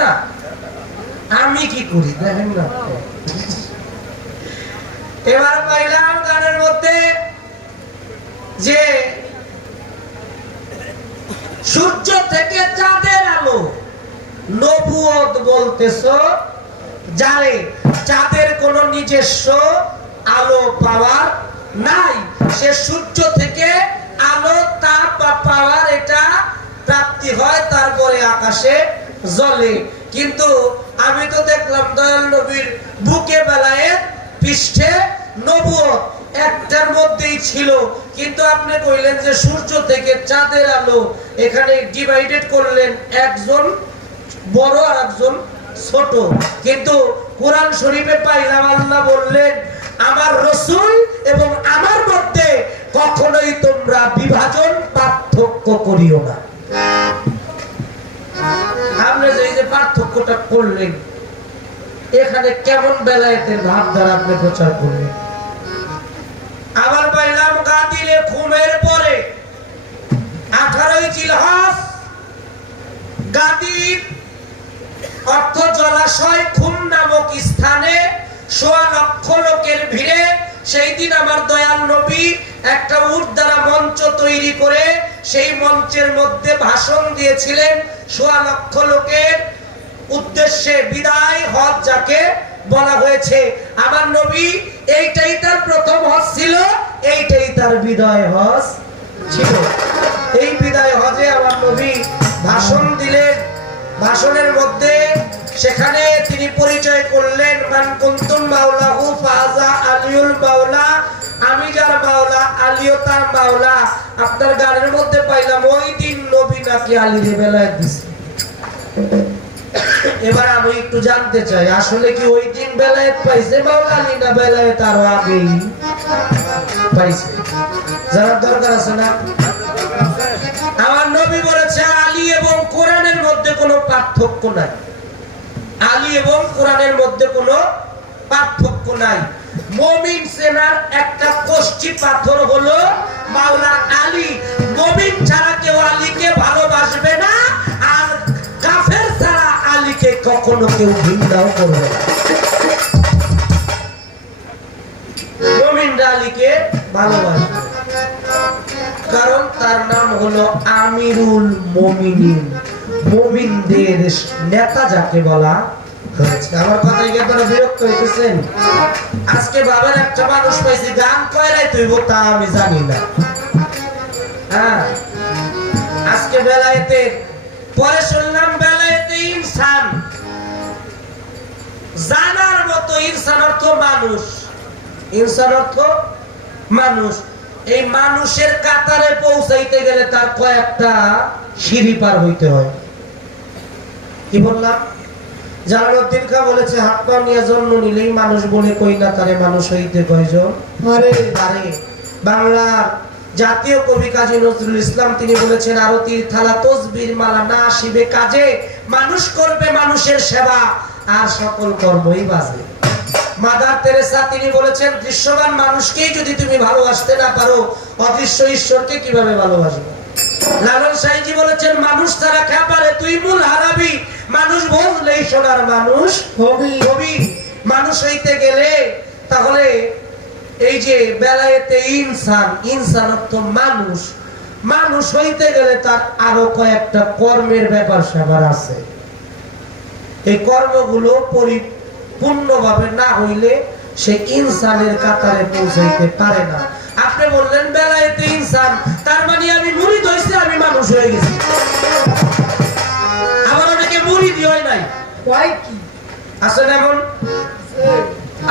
না, আমি কি করি দেখেন না। এবার পাইলাম গানের মধ্যে যে সূর্য থেকে চাঁদের আলো, নবুয়ত বলতেছো যারে চাঁদের কোন নিজস্ব আলো পাওয়ার নাই, সে সূর্য থেকে আলো তাপ বা পাওয়ার এটা প্রাপ্তি হয়, তারপরে আকাশে জ্বলে। কিন্তু আমি তো দেখলাম দয়াল নবীর বুকে বেলায়েত, পৃষ্ঠে নবুয়ত একটার মধ্যেই ছিল। কিন্তু আপনি কইলেন যে সূর্য থেকে চাঁদের আলো, এখানে ডিভাইডেড করলেন, একজন বড় আর একজন ছোট। কিন্তু কোরআন শরীফে পাইলাম আল্লাহ বললেন আমার রাসূল এবং আমার মধ্যে কখনোই তোমরা বিভাজন পার্থক্য করিও না। আপনি যে পার্থক্যটা করলেন, এখানে কেমন বেলায়েতের ভাবধারা আপনি প্রচার করলেন। আবার পাইলাম গাদিলে খুমের পরে 18ই জিলহজ, গাদির অর্থ জলাশয়, খুম নামক স্থানে ১৬ লক্ষ লোকের ভিড়ে সেই দিন আমার দয়াল নবী একটা উট দ্বারা মঞ্চ তৈরি করে সেই মঞ্চের মধ্যে ভাষণ দিয়েছিলেন ১৬ লক্ষ লোকের উদ্দেশ্যে। বিদায় হজ যাকে বলা হয়েছে, আমার নবী এইটাই তার প্রথম হজ ছিল, এইটাই তার বিদায় হজ ছিল। এই বিদায় হজে আমার নবী ভাষণ দিলেন। ভাষণের মধ্যে সেখানে তিনি পরিচয় করলেন মান কুনতুম মাওলাহু ফাজা আলিউল মাওলা, আমি যার মাওলা আলীও তার মাওলা। আপনার গানের মধ্যে পাইলাম ওই দিন নবী নাকি আলীর বেলায় দিছে। এবার আমি একটু জানতে চাই আসলে কি ওই দিন বেলায়েত পাইছে মাওলা আলী না বেলায়েত আরো আগেই পাইছে? জানার দরকার আছে না? আমার নবী বলেছে আলী এবং কোরআনের মধ্যে কোনো পার্থক্য নাই, আলী এবং কোরআনের মধ্যে কোনো পার্থক্য নাই। মুমিন সেনার একটা কষ্টি পাথর হলো মাওলা আলী। মুমিন ছাড়া কেউ আলীকে ভালোবাসবে না, আর কাফের ছাড়া আলীকে কখনো কেউ ঘৃণাও করবে না। মুমিনরা আলীকে ভালোবাসবে কারণ তার নাম হলো আমিরুল মুমিনিন, মুমিনদের নেতা যাকে বলা হয়েছে। আমার কথায় কি আপনারা বিরক্ত হইতেছেন? আজকে বাবার একটা মানুষ পাইছি গান কয়রাই তুইব তা আমি জানি না। হ্যাঁ, আজকে বেলায়েতে পরে শুনলাম বেলায়েতে ইনসান, জানার মতো ইনসান অর্থ মানুষ, ইনসান অর্থ মানুষ। এই মানুষের কাতারে পৌঁছাইতে গেলে তার কয়েকটা সিঁড়ি পার হইতে হয়। কি বললাম? জালালউদ্দিন খাঁ বলেছে হাত পা নিয়ে জন্ম নিলেই মানুষ বলে কই না তারে মানুষ হইতে কয়জন? আরে আরে বাংলার জাতীয় কবি কাজী নজরুল ইসলাম তিনি বলেছেন আরতির থালা তসবির মালা না আসিবে কাজে, মানুষ করবে মানুষের সেবা আর সকল কর্মই বাজে। মাদার তেরেসা তিনি বলেছেন দৃশ্যমান মানুষকেই যদি তুমি ভালোবাসতে না পারো, অদৃশ্য ঈশ্বরকে কিভাবে ভালোবাসবে? লালন সাইজি বলেছেন মানুষ ছাড়া খাবারে তুই মূল হারাবি, মানুষ বুঝলেই সোনার মানুষ হবি হবি। মানুষ হইতে গেলে তাহলে এই যে বেলায়েতে ইনসান, ইনসান অর্থ মানুষ, মানুষ হইতে গেলে তার আরো কয়েকটা কর্মের ব্যাপার স্যাপার আছে। এই কর্মগুলো পূর্ণভাবে না হইলে সে ইনসানের কাতারে পৌঁছাইতে পারে না। আপনি বললেন বেলায়েতে ইনসান, তার মানে আমি মুরিদ হইছি, আমি মানুষ হয়ে গেছি। আবার অনেকে মুরিদ হয় নাই, কয় কি আছে এমন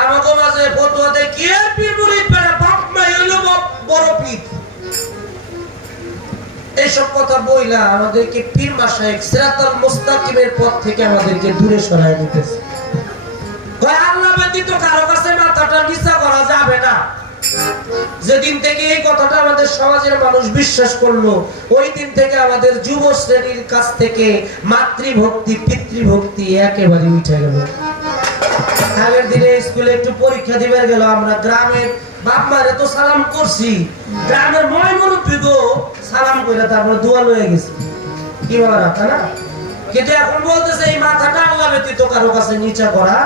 আমাকে মাঝে ফতোয়া দেয় কি পীর মুরিদ বেড়া বাপ মাই হইলো বড় পীর। এইসব কথা বইলা আমাদেরকে পীর মাশায়েখ সিরাতাল মুস্তাকিমের পথ থেকে আমাদেরকে দূরে সরায় দিতেছে। আল্লাহ ব্যতীত কারো কাছে মাথাটা নিচা করা যাবে না। যেদিন থেকে এই কথাটা আমাদের সমাজের মানুষ বিশ্বাস করলো, ওই দিন থেকে আমাদের যুব শ্রেণীর কাছ থেকে মাতৃভক্তি পিতৃভক্তি একেবারে উঠে গেল। আগের দিনে স্কুলে একটু পরীক্ষা দিবে গেল, আমরা গ্রামের বাপ মারে তো সালাম করছি, গ্রামের ময় মুরব্বী গো সালাম করে তারপরে দোয়া লয়ে গেছি, কি বলা রাখা না। কিন্তু এখন বলতেছে এই মাথাটা ব্যতীত কারো কাছে নিচা করা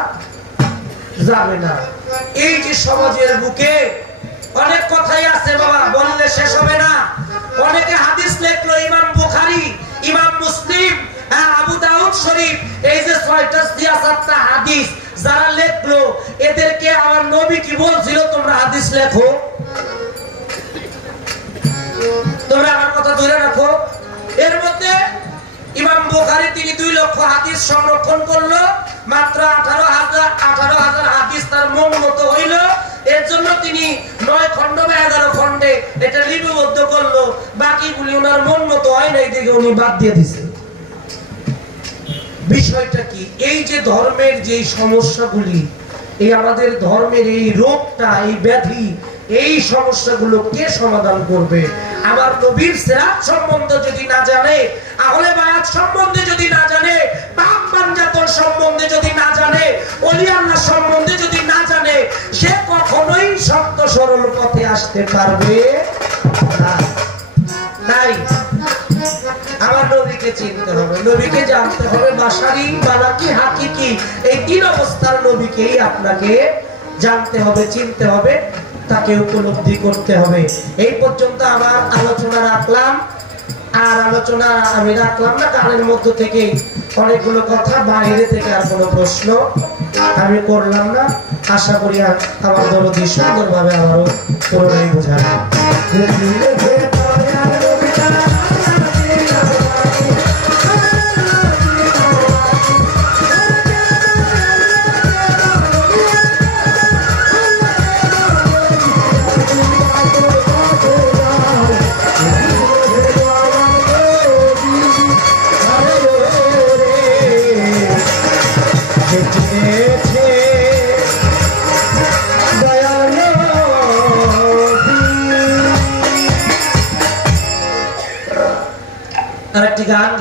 যাবে না। এই যে সমাজের বুকে অনেক কথাই আছে বাবা, বললে শেষ হবে না। অনেকে হাদিস লেখলো, ইমাম বুখারী, ইমাম মুসলিম, আবু দাউদ শরীফ, এই যে 6টা 7টা হাদিস যারা লেখলো, এদেরকে আমার নবী কি বলছিল তোমরা হাদিস লেখো? তোমরা আমার কথা ধরে রাখো। এর মধ্যে ইমাম বুখারী তিনি 2 লক্ষ হাদিস সংরক্ষণ করলো, মাত্র 18,000 হাদিস তার মন মতো হইল। এর জন্য তিনি 9 খণ্ড বা 11 খণ্ডে এটা লিপিবদ্ধ করলো। বাকিগুলি ওনার মন মতো হয় না, এই দিকে উনি বাদ দিয়ে দিয়েছেন। বিষয়টা কি? এই যে ধর্মের যে সমস্যাগুলি, এই আমাদের ধর্মের এই রোগটা, এই ব্যাধি, এই সমস্যাগুলো কে সমাধান করবে? আমার নবীর সিরাত সম্বন্ধে যদি না জানে, আহলে বায়াত সম্বন্ধে যদি না জানে, পাক পাঞ্জাতন সম্বন্ধে যদি না জানে, ওলি আল্লাহ সম্বন্ধে যদি না জানে, সে কখনোই সত্য সরল পথে আসতে পারবে না। তাই আমার নবীকে চিনতে হবে, নবীকে জানতে হবে। বাশারি, মালাকি, হাকিকি, এই 3 অবস্থার নবীকেই আপনাকে জানতে হবে, চিনতে হবে, তাকে উপলব্ধি করতে হবে। এই পর্যন্ত আমার আলোচনা রাখলাম। আর আলোচনা আমি রাখলাম না, কানের মধ্য থেকে অনেকগুলো কথা, বাইরে থেকে আর কোনো প্রশ্ন আমি করলাম না। আশা করি আমার দরদি সুন্দরভাবে আমারও পুরোটাই বোঝায়। আরেকটি গান